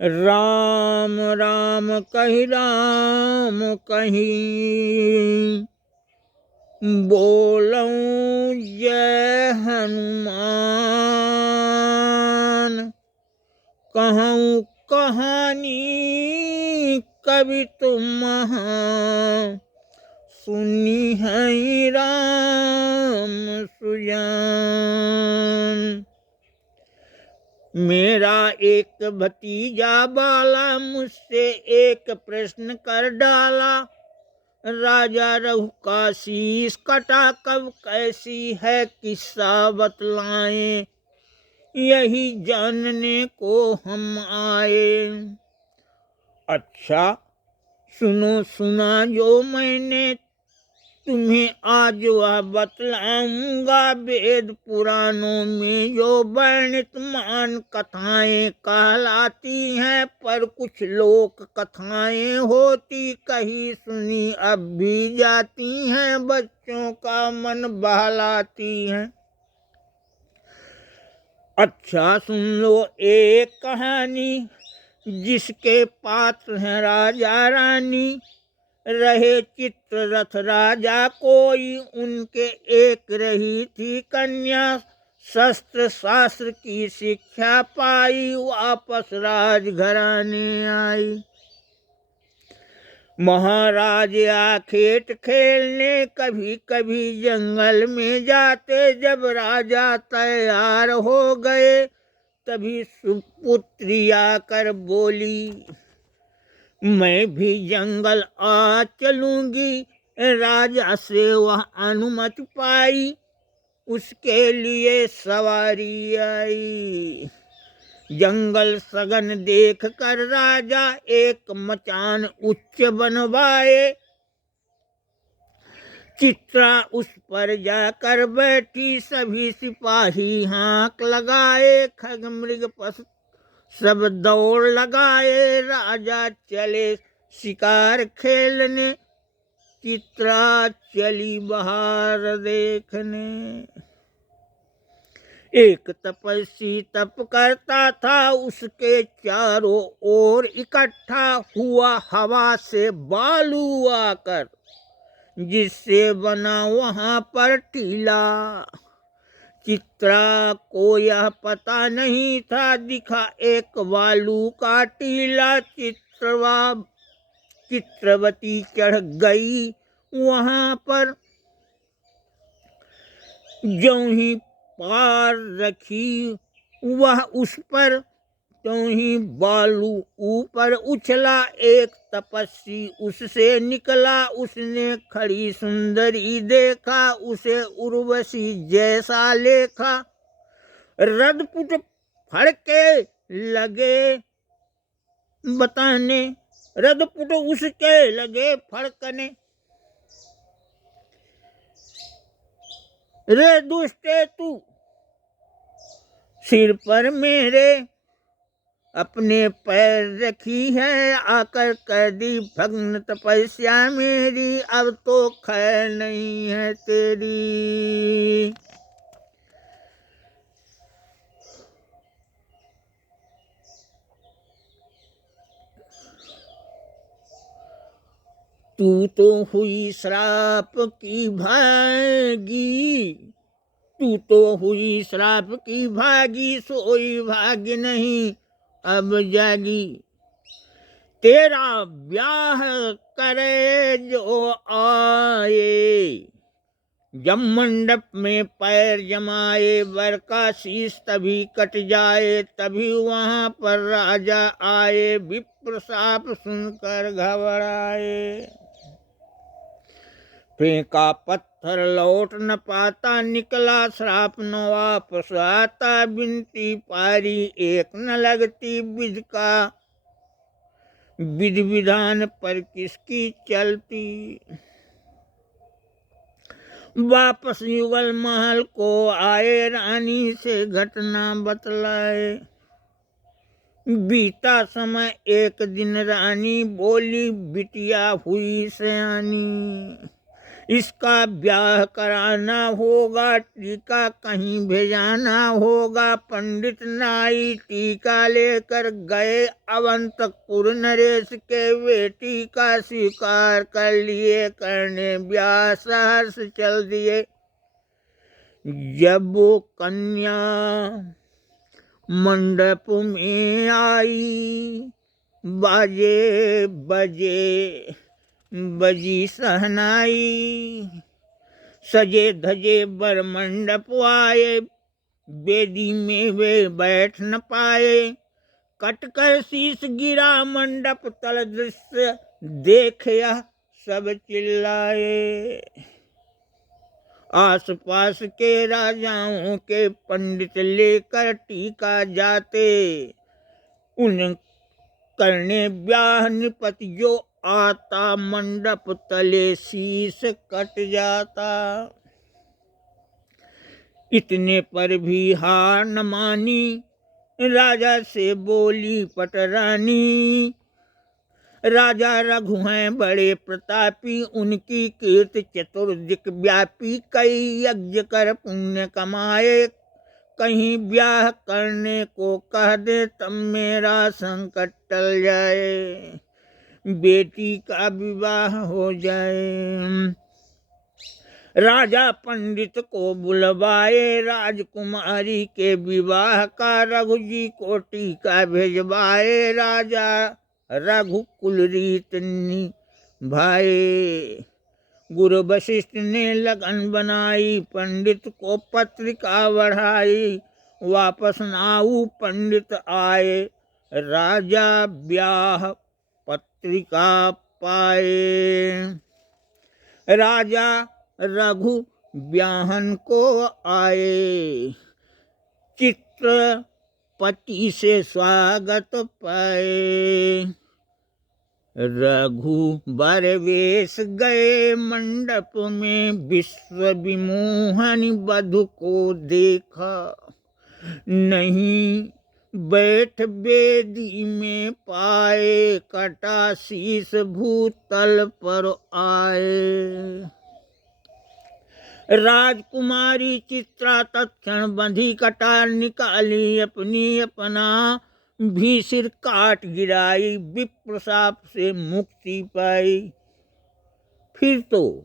राम राम कहि राम कहि, बोलऊं जय हनुमान। कहूँ कहानी कवि तुम महा, सुनी है राम सुजान। मेरा एक भतीजा बाला मुझसे एक प्रश्न कर डाला, राजा रघु का शीश कटा कब कैसी है किस्सा बतलाएं, यही जानने को हम आए। अच्छा सुनो सुना जो मैंने तुम्हें आज वह बतलाऊंगा, वेद पुराणों में जो वर्णित मान कथाएं कहलाती हैं, पर कुछ लोक कथाएं होती कही सुनी अब भी जाती हैं, बच्चों का मन बहलाती हैं। अच्छा सुन लो एक कहानी, जिसके पात्र हैं राजा रानी। रहे चित्ररथ राजा कोई, उनके एक रही थी कन्या। शस्त्र शास्त्र की शिक्षा पाई, वापस राजघराने आई। महाराज आखेट खेलने कभी कभी जंगल में जाते, जब राजा तैयार हो गए तभी सुपुत्री आकर बोली, मैं भी जंगल आ चलूंगी। राजा से वह अनुमति पाई, उसके लिए सवारी आई। जंगल सघन देख कर राजा एक मचान उच्च बनवाए, चित्रा उस पर जाकर बैठी, सभी सिपाही हाँक लगाए। खग मृग पशु सब दौड़ लगाए, राजा चले शिकार खेलने, चित्रा चली बहार देखने। एक तपस्वी तप करता था, उसके चारों ओर इकट्ठा हुआ हवा से बालू आकर, जिससे बना वहां पर टीला। चित्रा को यह पता नहीं था, दिखा एक बालू का टीला। चित्रवती चढ़ गई वहां पर, ज्यों ही पार रखी वह उस पर, त्यों ही बालू ऊपर उछला। एक तपस्वी उससे निकला, उसने खड़ी सुंदरी देखा, उसे उर्वशी जैसा लेखा। रदपुट फड़के लगे बताने, रदपुट उसके लगे फड़कने। रे दुष्टे तू सिर पर मेरे अपने पैर रखी है, आकर कर दी भग्न तपस्या मेरी, अब तो खैर नहीं है तेरी। तू तो हुई श्राप की भागी, तू तो हुई श्राप की भागी, सोई भाग्य नहीं अब जागी। तेरा ब्याह करे जो आए, जब मंडप में पैर जमाए, वर का शीश तभी कट जाए। तभी वहां पर राजा आए, विप्र शाप सुनकर घबराए। फेंका पत्थर लौट न पाता, निकला श्राप न वापस आता। बिनती पारी एक न लगती, विधि का विधि विधान पर किसकी चलती। वापस युगल महल को आए, रानी से घटना बतलाए। बीता समय एक दिन रानी बोली, बिटिया हुई सयानी। इसका ब्याह कराना होगा, टीका कहीं भेजाना होगा। पंडित नाई टीका लेकर गए अवंतपुर। नरेश के बेटी का स्वीकार कर लिए, करने ब्याह शहर से चल दिए। जब वो कन्या मंडप में आई, बाजे बजे बजी सहनाई। सजे धजे बर मंडप आए, बेदी में वे बैठ न पाए। कटकर शीश गिरा मंडप तल, दृश्य देखया सब चिल्लाए। आस पास के राजाओं के पंडित लेकर टीका जाते, उन करने ब्याह निपत जो आता। मंडप तले शीश कट जाता। इतने पर भी हार न मानी, राजा से बोली पटरानी। राजा रघु हैं बड़े प्रतापी, उनकी कीर्ति चतुर्दिक व्यापी। कई यज्ञ कर पुण्य कमाए, कहीं ब्याह करने को कह दे, तब मेरा संकट टल जाए, बेटी का विवाह हो जाए। राजा पंडित को बुलवाए, राजकुमारी के विवाह का रघु जी को टीका भेजवाए। राजा रघु कुल रीत निभाए, गुरु वशिष्ठ ने लगन बनाई। पंडित को पत्रिका बढ़ाई, वापस नाऊ पंडित आए। राजा ब्याह पत्रिका पाए। राजा रघु ब्याहन को आए, चित्रपति से स्वागत पाए। रघुबर वेश गए मंडप में, विश्व विमोहन वधु को देखा। नहीं बैठ बेदी में पाए, कटा शीश भूतल पर आए। राजकुमारी चित्रा तत्क्षण बंधी, कटार निकाली अपनी अपना भी सिर काट गिराई। विप्र शाप से मुक्ति पाई। फिर तो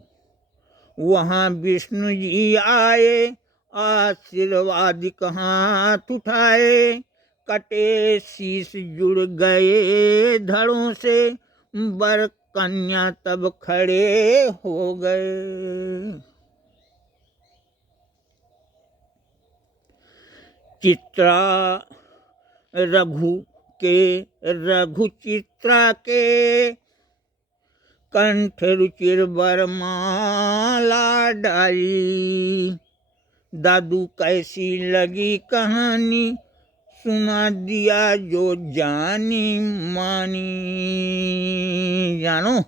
वहाँ विष्णु जी आए, आशीर्वादिक हाथ उठाए। कटे शीश जुड़ गए धड़ों से, वर कन्या तब खड़े हो गए। चित्रा रघु चित्रा के कंठ रुचिर वरमाला डाली। दादू कैसी लगी कहानी, सुना दिया जो जानी मानी। जानो